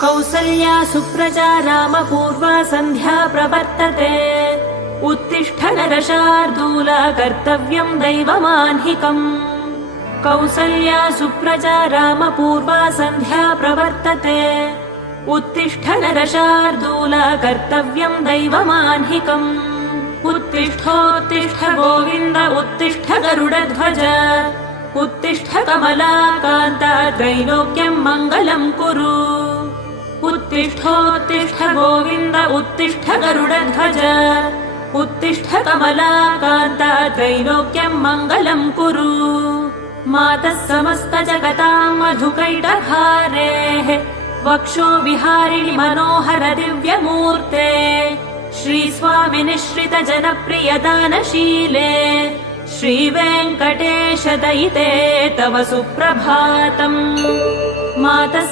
कौसल्या सुप्रजा रामपूर्वा सन्ध्या प्रवर्तते उत्तिष्ठ नरशार्दूल कर्तव्यम् दैवमाह्निकम् कौसल्या सुप्रजा रामपूर्वा सन्ध्या प्रवर्तते उत्तिष्ठ नरशार्दूल कर्तव्यम् दैवमाह्निकम् उत्तिष्ठोत्तिष्ठ गोविन्द उत्तिष्ठ गरुडध्वज उत्तिष्ठ कमलाकान्त त्रैलोक्यम् मङ्गलम् कुरु उत्तिष्ठोत्तिष्ठ गोविन्द उत्तिष्ठ गरुडध्वज उत्तिष्ठ कमलाकान्त त्रैलोक्यम् मङ्गलम् कुरु मातः समस्त जगताम् मधुकैटभारेः वक्षो विहारिणि मनोहर दिव्यमूर्ते श्रीस्वामि निःश्रित जनप्रिय दानशीले श्रीवेङ्कटेश दयिते तव सुप्रभातम् मातः